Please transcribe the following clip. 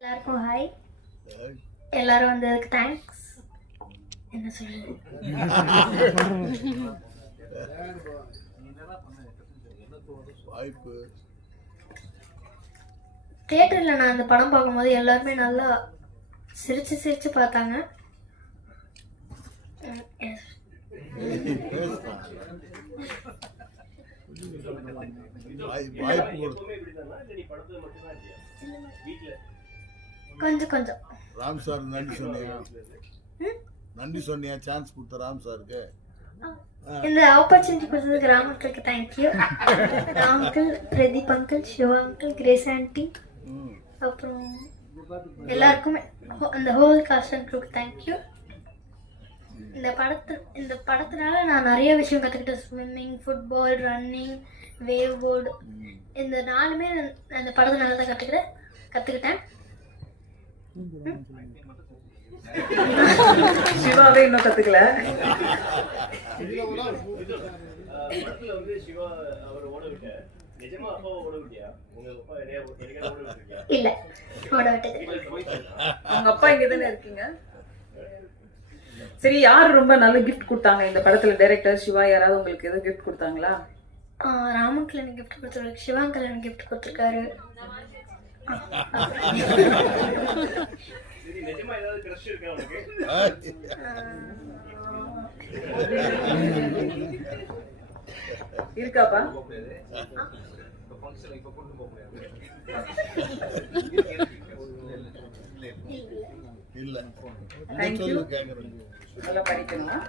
எல்லாருக்கும் ஹாய். எல்லாரும் வந்ததுக்கு தேங்க்ஸ். என்ன சொல்றது? தியேட்டர்ல நான் இந்த படம் பார்க்கும்போது எல்லாருமே நல்லா சிரிச்சு சிரிச்சு பார்த்தாங்க. கொஞ்சம் கொஞ்சம் ராம் சார் நன்றி சொன்னியா சான்ஸ் கொடுத்த ராம் சாருக்கு இந்த ஆப்பர்ச்சுனிட்டி கொடுத்ததுக்கு ராம் அங்கிளுக்கு thank you. Ram uncle, Pradeep uncle, Shiva uncle, Grace aunty, அப்புறம் எல்லாருக்குமே அந்த ஹோல் காஸ்ட் அண்ட் க்ரூக்கு தேங்க்யூ. இந்த படத்தினால நான் நிறைய விஷயம் கற்றுக்கிட்டேன். Swimming, football, running, wave board, இந்த நாலுமே அந்த படத்தை நல்லா தான் கற்றுக்கிட்டேன். சிவாவே இன்னும் கத்துக்கல. இல்ல, ஓட விட்டது. அவங்க அப்பா இங்க தானே இருக்கீங்க. சரி, யார் ரொம்ப நல்ல கிஃப்ட் கொடுத்தாங்க இந்த படத்துல? டைரக்டர் சிவா யாராவது உங்களுக்கு எதுவும் கிஃப்ட் கொடுத்தாங்களா? ராமங்கில் எனக்கு கிஃப்ட் கொடுத்துருக்காரு, சிவாங்கல் எனக்கு கிஃப்ட் கொடுத்துருக்காரு. இருக்காப்பா? இல்ல. தேங்க்யூ. நல்லா படிக்கணும்.